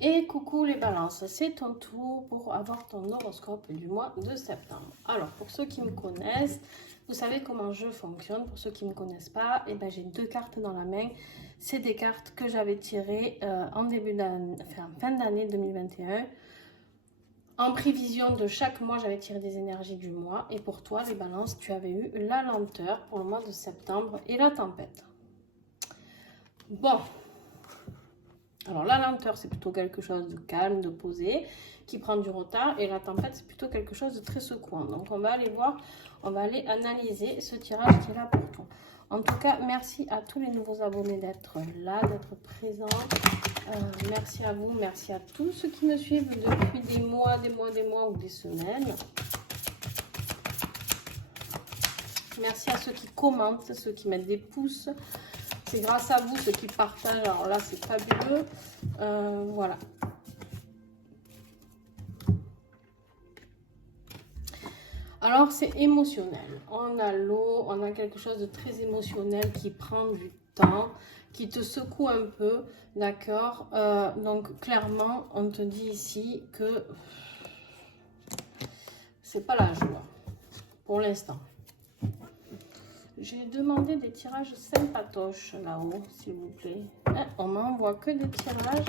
Et coucou les balances, c'est ton tour pour avoir ton horoscope du mois de septembre. Alors, pour ceux qui me connaissent, vous savez comment je fonctionne. Pour ceux qui ne me connaissent pas, ben, j'ai deux cartes dans la main. C'est des cartes que j'avais tirées en fin d'année 2021. En prévision de chaque mois, j'avais tiré des énergies du mois. Et pour toi, les balances, tu avais eu la lenteur pour le mois de septembre et la tempête. Bon. Alors la lenteur, c'est plutôt quelque chose de calme, de posé, qui prend du retard. Et la tempête, c'est plutôt quelque chose de très secouant. Donc on va aller voir, on va aller analyser ce tirage qui est là pour toi. En tout cas, merci à tous les nouveaux abonnés d'être là, d'être présents. Merci à vous, merci à tous ceux qui me suivent depuis des mois ou des semaines. Merci à ceux qui commentent, ceux qui mettent des pouces. C'est grâce à vous, ceux qui partagent. Alors là, c'est fabuleux. Voilà. Alors, c'est émotionnel. On a l'eau, on a quelque chose de très émotionnel qui prend du temps, qui te secoue un peu, d'accord? Donc, clairement, on te dit ici que c'est pas la joie, pour l'instant. J'ai demandé des tirages sympatoches là-haut, s'il vous plaît. On m'envoie que des tirages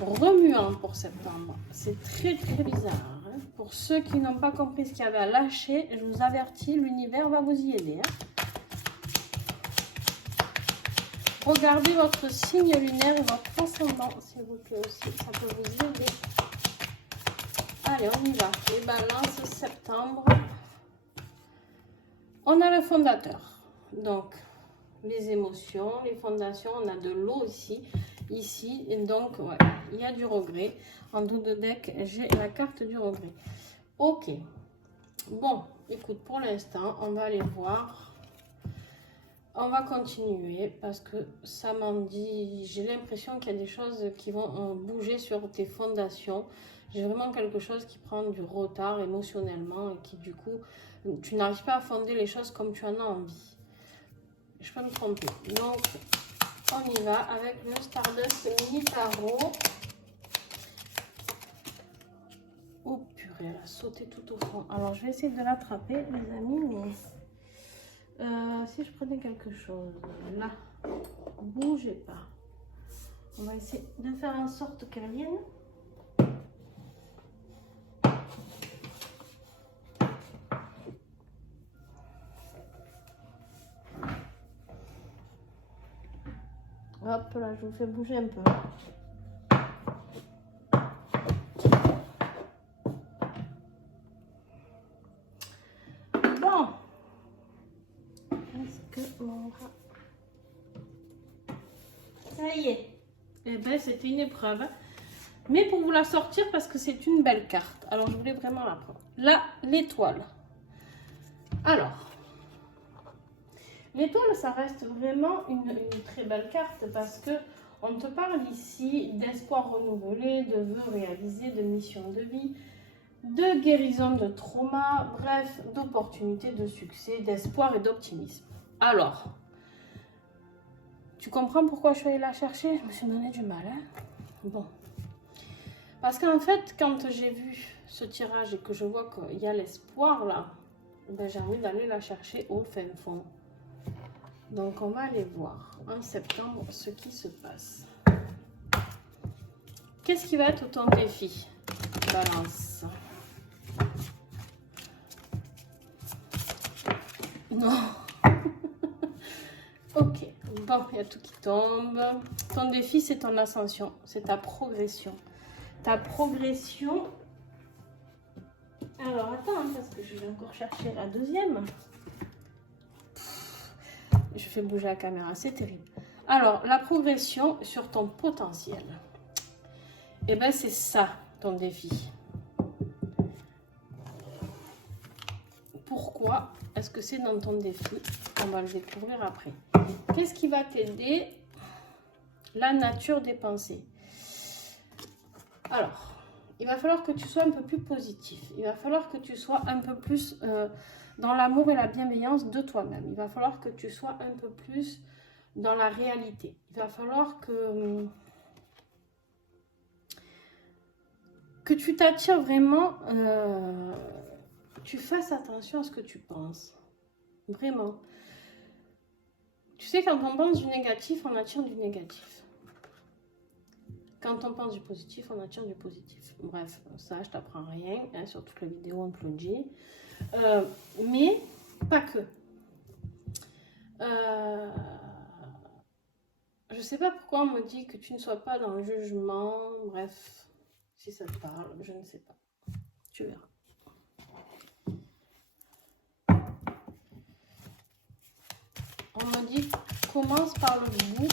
remuants pour septembre. C'est très très bizarre. Hein. Pour ceux qui n'ont pas compris ce qu'il y avait à lâcher, je vous avertis, l'univers va vous y aider. Hein. Regardez votre signe lunaire et votre ascendant, s'il vous plaît aussi. Ça peut vous aider. Allez, on y va. Les balances septembre. On a le fondateur, donc les émotions, les fondations, on a de l'eau ici, et donc ouais, il y a du regret. En dos de deck, j'ai la carte du regret. Ok, bon, écoute, pour l'instant, on va aller voir. On va continuer parce que ça m'en dit, j'ai l'impression qu'il y a des choses qui vont bouger sur tes fondations. J'ai vraiment quelque chose qui prend du retard émotionnellement et qui du coup, tu n'arrives pas à fonder les choses comme tu en as envie. Je peux me tromper. Donc, on y va avec le Stardust Mini Tarot. Oh purée, elle a sauté tout au fond. Alors, je vais essayer de l'attraper, les amis, mais si je prenais quelque chose, là, bougez pas. On va essayer de faire en sorte qu'elle vienne. Hop là, je vous fais bouger un peu. Bon. Est-ce que mon rat... Ça y est. Eh bien, c'était une épreuve. Mais pour vous la sortir, parce que c'est une belle carte. Alors, je voulais vraiment la prendre. Là, l'étoile. Alors... L'étoile, ça reste vraiment une très belle carte parce que on te parle ici d'espoir renouvelé, de vœux réalisés, de mission de vie, de guérison de trauma, bref, d'opportunités, de succès, d'espoir et d'optimisme. Alors, tu comprends pourquoi je suis allée la chercher? Je me suis donné du mal, hein? Bon. Parce qu'en fait, quand j'ai vu ce tirage et que je vois qu'il y a l'espoir là, ben, j'ai envie d'aller la chercher au fin fond. Donc, on va aller voir en septembre ce qui se passe. Qu'est-ce qui va être ton défi, Balance? Non. Ok. Bon, il y a tout qui tombe. Ton défi, c'est ton ascension. C'est ta progression. Ta progression... Alors, attends, parce que je vais encore chercher la deuxième. Je fais bouger la caméra, c'est terrible. Alors, la progression sur ton potentiel. Eh bien, c'est ça, ton défi. Pourquoi est-ce que c'est dans ton défi? On va le découvrir après. Qu'est-ce qui va t'aider? La nature des pensées. Alors, il va falloir que tu sois un peu plus positif. Il va falloir que tu sois un peu plus... dans l'amour et la bienveillance de toi-même. Il va falloir que tu sois un peu plus dans la réalité. Il va falloir que que tu t'attires vraiment, tu fasses attention à ce que tu penses. Vraiment. Tu sais, quand on pense du négatif, on attire du négatif. Quand on pense du positif, on attire du positif. Bref, ça, je t'apprends rien. Hein, sur toute la vidéo, on te le dit. Mais pas que. Je sais pas pourquoi on me dit que tu ne sois pas dans le jugement. Bref, si ça te parle, je ne sais pas. Tu verras. On me dit commence par le bout.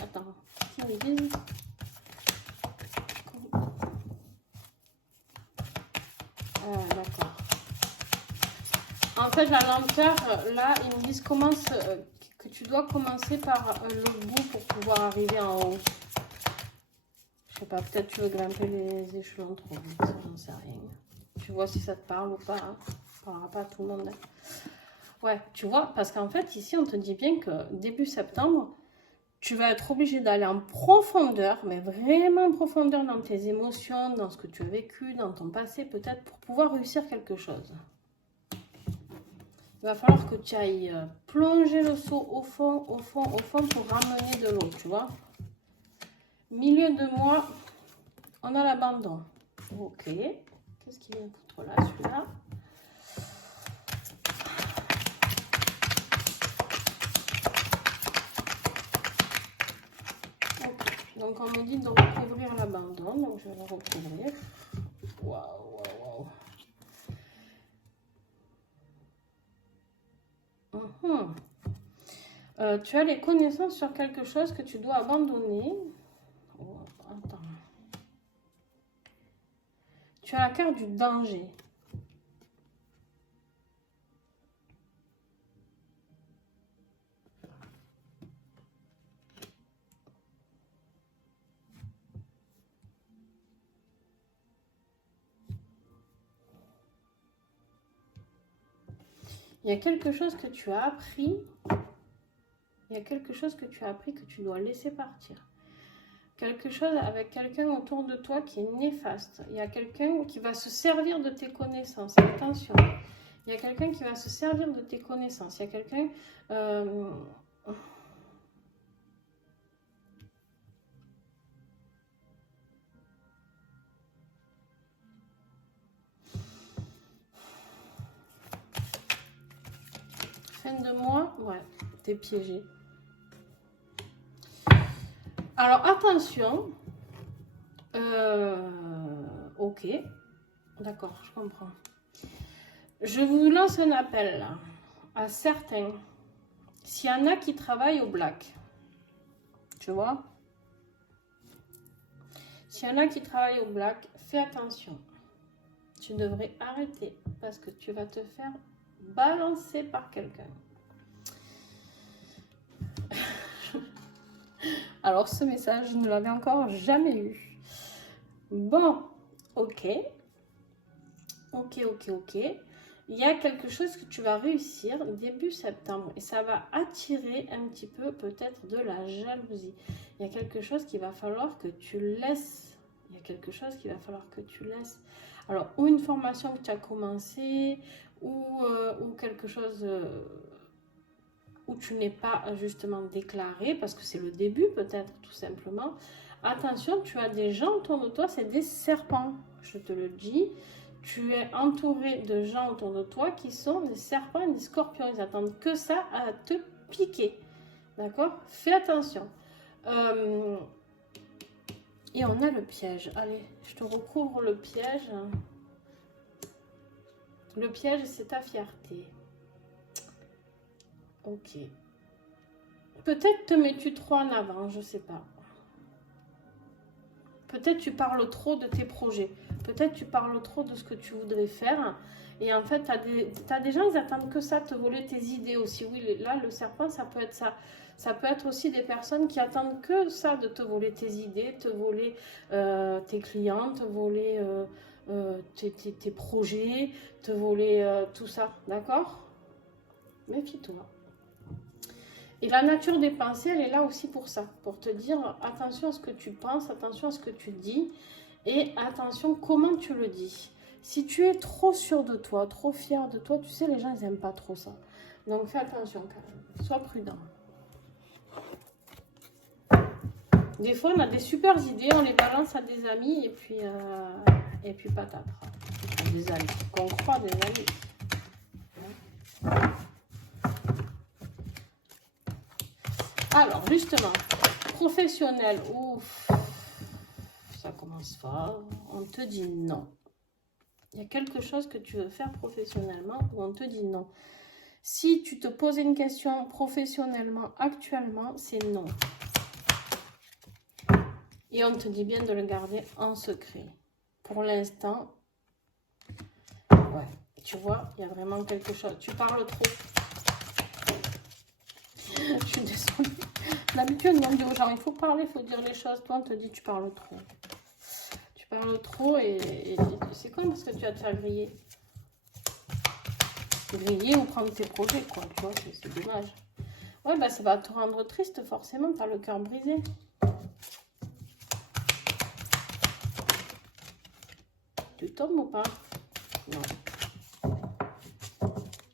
Attends, qu'ils me disent. D'accord. En fait, la lenteur, là, ils me disent commence, que tu dois commencer par le bout pour pouvoir arriver en haut. Je sais pas, peut-être tu veux grimper les échelons trop vite, j'en sais rien. Tu vois si ça te parle ou pas, hein. Ça parlera pas à tout le monde. Hein. Ouais, tu vois, parce qu'en fait, ici, on te dit bien que début septembre, tu vas être obligé d'aller en profondeur, mais vraiment en profondeur dans tes émotions, dans ce que tu as vécu, dans ton passé, peut-être pour pouvoir réussir quelque chose. Il va falloir que tu ailles plonger le seau au fond, au fond, au fond pour ramener de l'eau, tu vois. Milieu de mois, on a l'abandon. Ok. Qu'est-ce qu'il vient foutre là, celui-là? Okay. Donc, on me dit de recouvrir l'abandon. Donc, je vais le recouvrir. Waouh, waouh, waouh. Tu as les connaissances sur quelque chose que tu dois abandonner. Oh, attends. Tu as la carte du danger. Il y a quelque chose que tu as appris. Il y a quelque chose que tu as appris que tu dois laisser partir. Quelque chose avec quelqu'un autour de toi qui est néfaste. Il y a quelqu'un qui va se servir de tes connaissances. Attention. Il y a quelqu'un qui va se servir de tes connaissances. Il y a quelqu'un... Fin de mois, ouais, t'es piégé. Alors, attention. Ok. D'accord, je comprends. Je vous lance un appel là, à certains. S'il y en a qui travaillent au black, tu vois. S'il y en a qui travaillent au black, fais attention. Tu devrais arrêter parce que tu vas te faire balancer par quelqu'un. Alors ce message, je ne l'avais encore jamais eu. Bon, ok. Il y a quelque chose que tu vas réussir début septembre et ça va attirer un petit peu peut-être de la jalousie. Il y a quelque chose qu'il va falloir que tu laisses. Il y a quelque chose qu'il va falloir que tu laisses. Alors, ou une formation que tu as commencé, ou quelque chose où tu n'es pas justement déclaré, parce que c'est le début peut-être tout simplement. Attention, tu as des gens autour de toi, c'est des serpents, je te le dis. Tu es entouré de gens autour de toi qui sont des serpents et des scorpions. Ils attendent que ça à te piquer. D'accord? Fais attention. Et on a le piège. Allez, je te recouvre le piège. Le piège, c'est ta fierté. Ok. Peut-être te mets-tu trop en avant, je sais pas. Peut-être tu parles trop de tes projets. Peut-être tu parles trop de ce que tu voudrais faire. Et en fait, tu as des gens, ils attendent que ça, te voler tes idées aussi. Oui, là, le serpent, ça peut être ça. Ça peut être aussi des personnes qui attendent que ça, de te voler tes idées, te voler tes clients, te voler tes projets, te voler tout ça. D'accord? Méfie-toi. Et la nature des pensées, elle est là aussi pour ça. Pour te dire, attention à ce que tu penses, attention à ce que tu dis. Et attention, comment tu le dis. Si tu es trop sûr de toi, trop fier de toi, tu sais, les gens, ils n'aiment pas trop ça. Donc, fais attention quand même. Sois prudent. Des fois, on a des super idées, on les balance à des amis et puis patate. Des amis, qu'on croit des amis. Alors, justement, professionnel, ouf, ça commence fort. On te dit non. Il y a quelque chose que tu veux faire professionnellement où on te dit non. Si tu te poses une question professionnellement, actuellement, c'est non. Et on te dit bien de le garder en secret. Pour l'instant, ouais, tu vois, il y a vraiment quelque chose. Tu parles trop. Je suis désolée. D'habitude, on dit aux gens, il faut parler, il faut dire les choses. Toi, on te dit, tu parles trop. Tu parles trop et c'est con parce que tu vas te faire griller. Griller ou prendre tes projets, quoi. Tu vois, c'est dommage. Ouais, bah ça va te rendre triste, forcément, t'as le cœur brisé. Tu tombes ou pas? Non.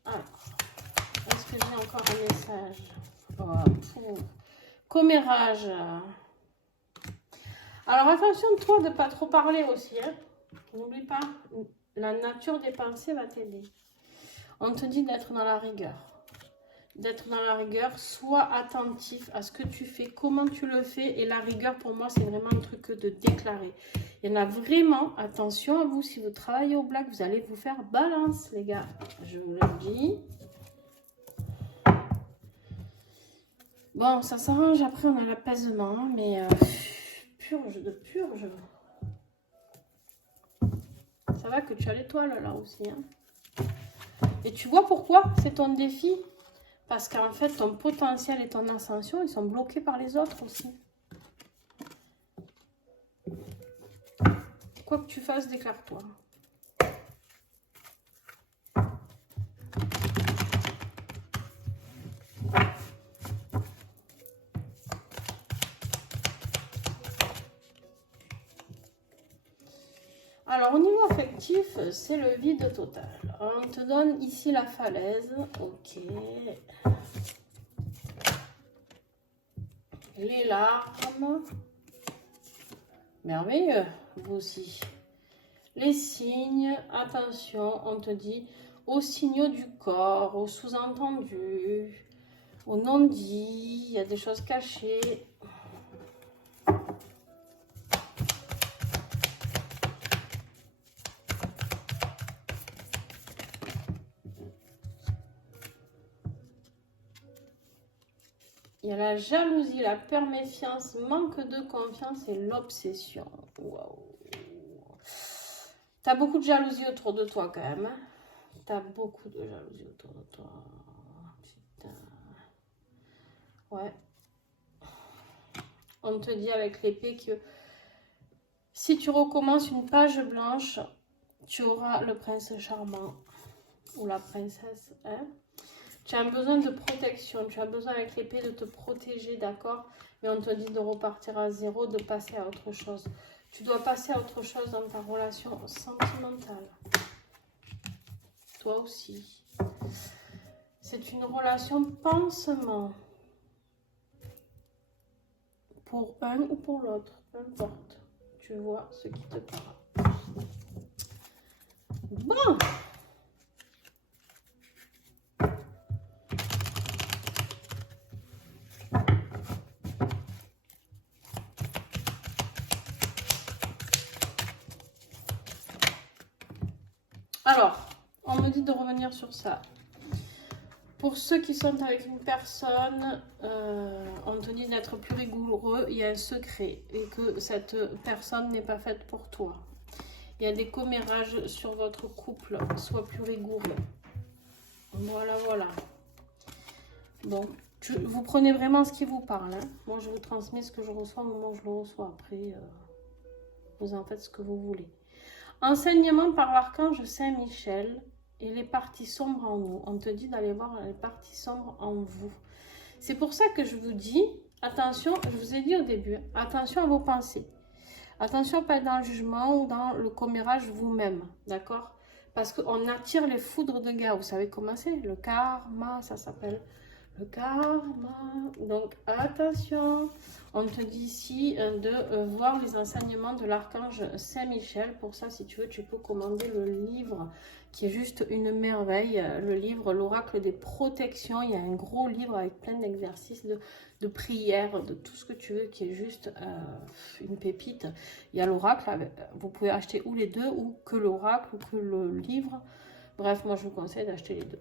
Alors, est-ce que j'ai encore un message? Oh, commérage. Alors, attention, toi, de ne pas trop parler aussi. Hein. N'oublie pas, la nature des pensées va t'aider. On te dit d'être dans la rigueur. D'être dans la rigueur, sois attentif à ce que tu fais, comment tu le fais. Et la rigueur, pour moi, c'est vraiment un truc de déclarer. Il y en a vraiment, attention à vous, si vous travaillez au black, vous allez vous faire balance, les gars. Je vous le dis. Bon, ça s'arrange, après on a l'apaisement, mais purge de purge. Ça va que tu as l'étoile là aussi. Hein. Et tu vois pourquoi c'est ton défi? Parce qu'en fait, ton potentiel et ton ascension, ils sont bloqués par les autres aussi. Quoi que tu fasses, déclare-toi. Alors, au niveau affectif, c'est le vide total. On te donne ici la falaise. Ok. Les larmes. Merveilleux, vous aussi. Les signes, attention, on te dit aux signaux du corps, aux sous-entendus, aux non-dits, il y a des choses cachées. Il y a la jalousie, la peur, méfiance, manque de confiance et l'obsession. Waouh. T'as beaucoup de jalousie autour de toi quand même. Hein. T'as beaucoup de jalousie autour de toi. Putain. Ouais. On te dit avec l'épée que si tu recommences une page blanche, tu auras le prince charmant ou la princesse. Hein. Tu as besoin de protection, tu as besoin avec l'épée de te protéger, d'accord? Mais on te dit de repartir à zéro, de passer à autre chose. Tu dois passer à autre chose dans ta relation sentimentale. Toi aussi. C'est une relation pansement. Pour un ou pour l'autre, peu importe. Tu vois ce qui te parle. Bon! Alors, on me dit de revenir sur ça. Pour ceux qui sont avec une personne, on te dit d'être plus rigoureux, il y a un secret et que cette personne n'est pas faite pour toi. Il y a des commérages sur votre couple, sois plus rigoureux. Voilà, voilà. Bon, vous prenez vraiment ce qui vous parle. Hein. Moi, je vous transmets ce que je reçois au moment où je le reçois. Après, vous en faites ce que vous voulez. Enseignement par l'archange Saint-Michel et les parties sombres en nous. On te dit d'aller voir les parties sombres en vous. C'est pour ça que je vous dis, attention, je vous ai dit au début, attention à vos pensées. Attention à pas être dans le jugement ou dans le commérage vous-même, d'accord? Parce qu'on attire les foudres de gars. Vous savez comment c'est? Le karma, ça s'appelle. Le karma. Donc, attention. On te dit ici de voir les enseignements de l'archange Saint-Michel. Pour ça, si tu veux, tu peux commander le livre qui est juste une merveille. Le livre, l'oracle des protections. Il y a un gros livre avec plein d'exercices de prières, de tout ce que tu veux, qui est juste une pépite. Il y a l'oracle. Vous pouvez acheter ou les deux, ou que l'oracle, ou que le livre. Bref, moi, je vous conseille d'acheter les deux.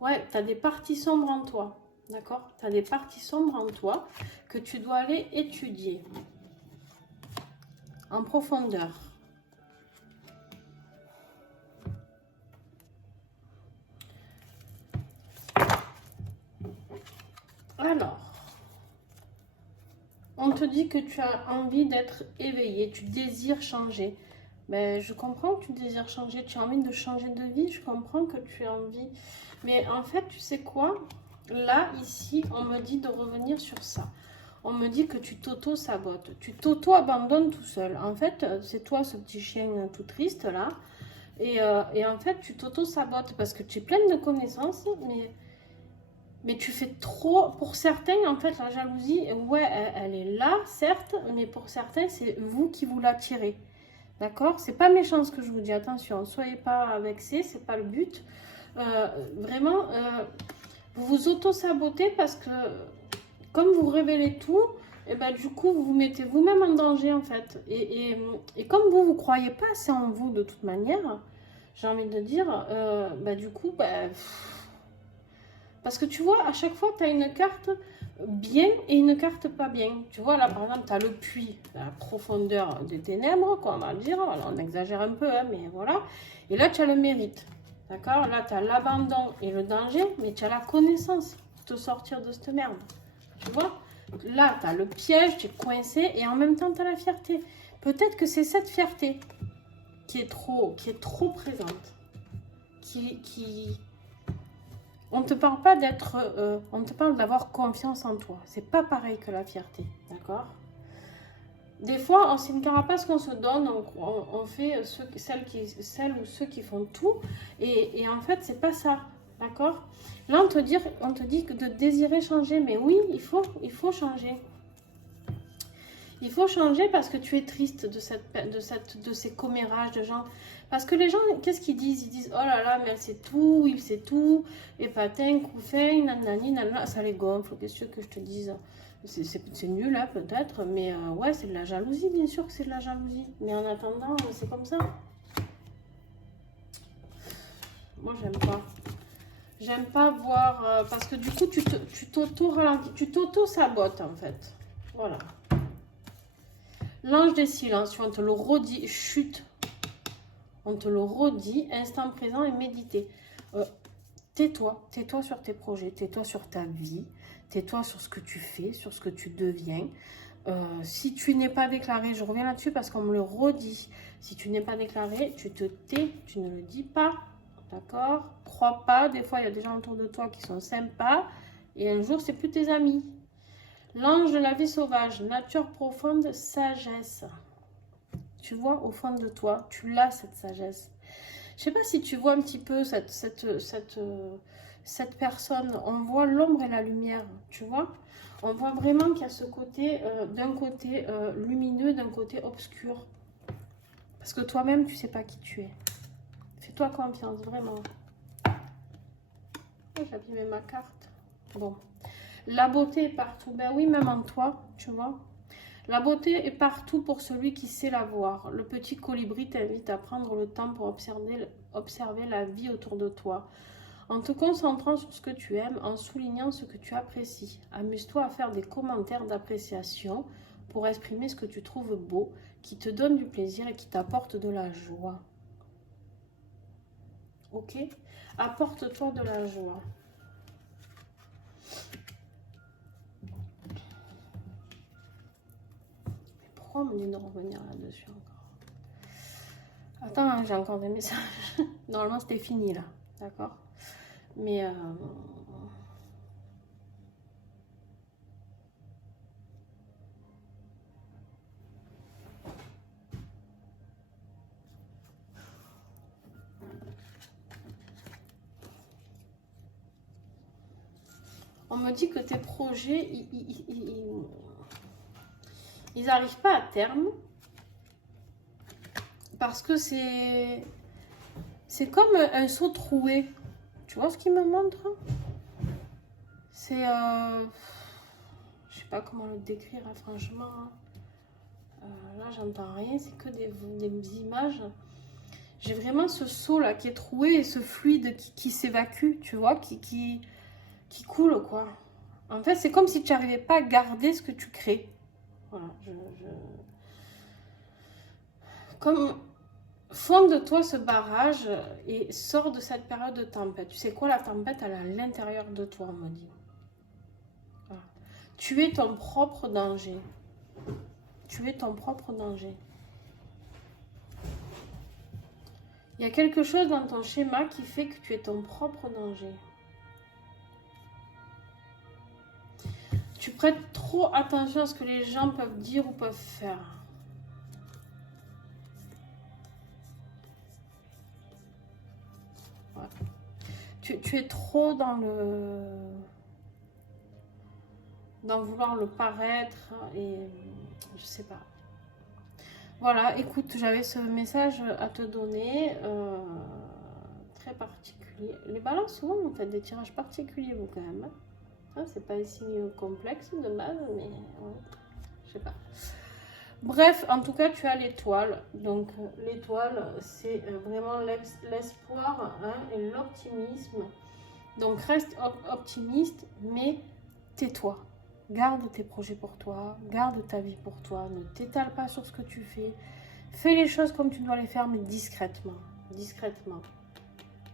Ouais, tu as des parties sombres en toi, d'accord? Tu as des parties sombres en toi que tu dois aller étudier en profondeur. Alors, on te dit que tu as envie d'être éveillé, tu désires changer. Ben, je comprends que tu désires changer, tu as envie de changer de vie, je comprends que tu as envie. Mais en fait, tu sais quoi? Là, ici, on me dit de revenir sur ça. On me dit que tu t'auto-sabotes, tu t'auto-abandonnes tout seul. En fait, c'est toi ce petit chien tout triste là. Et en fait, tu t'auto-sabotes parce que tu es pleine de connaissances, mais tu fais trop. Pour certains, en fait, la jalousie, ouais, elle est là, certes, mais pour certains, c'est vous qui vous l'attirez. D'accord? C'est pas méchant ce que je vous dis, attention, ne soyez pas vexés, c'est pas le but. Vraiment, vous vous auto-sabotez parce que, comme vous révélez tout, et ben, du coup, vous vous mettez vous-même en danger, en fait. Et comme vous ne croyez pas assez en vous, de toute manière, j'ai envie de dire, bah, du coup, bah, parce que tu vois, à chaque fois, tu as une carte bien et une carte pas bien. Tu vois, là, par exemple, tu as le puits, la profondeur des ténèbres, quoi, on va dire. Voilà, on exagère un peu, hein, mais voilà. Et là, tu as le mérite. D'accord? Là, tu as l'abandon et le danger, mais tu as la connaissance pour te sortir de cette merde. Tu vois? Là, tu as le piège, tu es coincé, et en même temps, tu as la fierté. Peut-être que c'est cette fierté qui est trop présente. On ne te parle pas d'être... on te parle d'avoir confiance en toi. C'est pas pareil que la fierté. D'accord? Des fois, c'est une carapace qu'on se donne, on fait celles ou ceux qui font tout, et en fait, c'est pas ça, d'accord? Là, on te dit que de désirer changer, mais oui, il faut changer. Il faut changer parce que tu es triste de ces commérages de gens. Parce que les gens, qu'est-ce qu'ils disent? Ils disent, oh là là, mais elle sait tout, il sait tout, et patin, couffin, nanani, nanana, ça les gonfle, qu'est-ce que je te dise? C'est nul, hein, peut-être, mais ouais, c'est de la jalousie, bien sûr que c'est de la jalousie. Mais en attendant, c'est comme ça. Moi, j'aime pas. J'aime pas voir, parce que du coup, tu t'auto-ralentis, tu t'auto-sabotes, en fait. Voilà. L'ange des silences, on te le redit, chute. On te le redit, instant présent et méditer. Tais-toi sur tes projets, tais-toi sur ta vie, tais-toi sur ce que tu fais, sur ce que tu deviens. Si tu n'es pas déclaré, je reviens là-dessus parce qu'on me le redit. Si tu n'es pas déclaré, tu te tais, tu ne le dis pas. D'accord? Crois pas, des fois il y a des gens autour de toi qui sont sympas et un jour c'est plus tes amis. L'ange de la vie sauvage, nature profonde, sagesse. Tu vois au fond de toi, tu l'as cette sagesse. Je sais pas si tu vois un petit peu cette personne. On voit l'ombre et la lumière, tu vois. On voit vraiment qu'il y a ce côté, d'un côté lumineux, d'un côté obscur. Parce que toi-même, tu sais pas qui tu es. Fais-toi confiance, vraiment. Oh, j'ai abîmé ma carte. Bon. La beauté est partout. Ben oui, même en toi, tu vois. La beauté est partout pour celui qui sait la voir. Le petit colibri t'invite à prendre le temps pour observer la vie autour de toi. En te concentrant sur ce que tu aimes, en soulignant ce que tu apprécies. Amuse-toi à faire des commentaires d'appréciation pour exprimer ce que tu trouves beau, qui te donne du plaisir et qui t'apporte de la joie. Ok? Apporte-toi de la joie. Pourquoi on me dit de revenir là-dessus encore? Attends, hein, j'ai encore des messages. Normalement, c'était fini là. D'accord? Mais on me dit que tes projets, ils n'arrivent pas à terme. Parce que c'est comme un seau troué. Tu vois ce qu'il me montre? C'est... je sais pas comment le décrire, hein, franchement. Là, j'entends rien, c'est que des images. J'ai vraiment ce seau là qui est troué et ce fluide qui s'évacue, tu vois, qui coule, quoi. En fait, c'est comme si tu n'arrivais pas à garder ce que tu crées. Voilà, Comme... Fonde-toi ce barrage et sors de cette période de tempête. Tu sais quoi, la tempête, elle est à l'intérieur de toi, on me dit. Voilà. Tu es ton propre danger. Tu es ton propre danger. Il y a quelque chose dans ton schéma qui fait que tu es ton propre danger. Tu prêtes trop attention à ce que les gens peuvent dire ou peuvent faire. Ouais. Tu es trop dans vouloir le paraître et je sais pas. Voilà, écoute, j'avais ce message à te donner, très particulier. Les balances, souvent, vous faites des tirages particuliers, vous, quand même. Hein, c'est pas un signe complexe de base, mais ouais, je sais pas. Bref, en tout cas, tu as l'étoile. Donc, l'étoile, c'est vraiment l'espoir, hein, et l'optimisme. Donc, reste optimiste, mais tais-toi. Garde tes projets pour toi, garde ta vie pour toi, ne t'étale pas sur ce que tu fais. Fais les choses comme tu dois les faire, mais discrètement. Discrètement.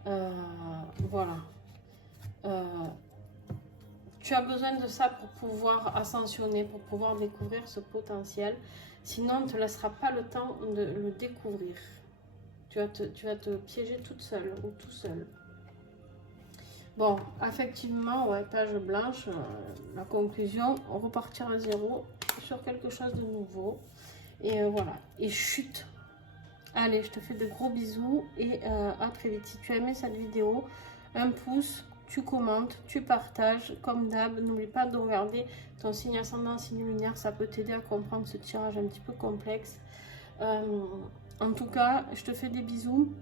Voilà. Tu as besoin de ça pour pouvoir ascensionner, pour pouvoir découvrir ce potentiel. Sinon, on ne te laissera pas le temps de le découvrir. Tu vas te piéger toute seule ou tout seul. Bon, effectivement, ouais, page blanche, la conclusion, repartir à zéro sur quelque chose de nouveau. Et voilà, et chute. Allez, je te fais de gros bisous et à très vite. Si tu as aimé cette vidéo, un pouce, tu commentes, tu partages, comme d'hab. N'oublie pas de regarder ton signe ascendant, signe lunaire, ça peut t'aider à comprendre ce tirage un petit peu complexe. En tout cas, je te fais des bisous.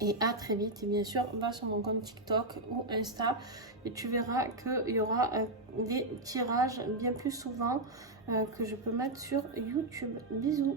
Et à très vite. Et bien sûr, va sur mon compte TikTok ou Insta et tu verras qu'il y aura des tirages bien plus souvent que je peux mettre sur YouTube. Bisous.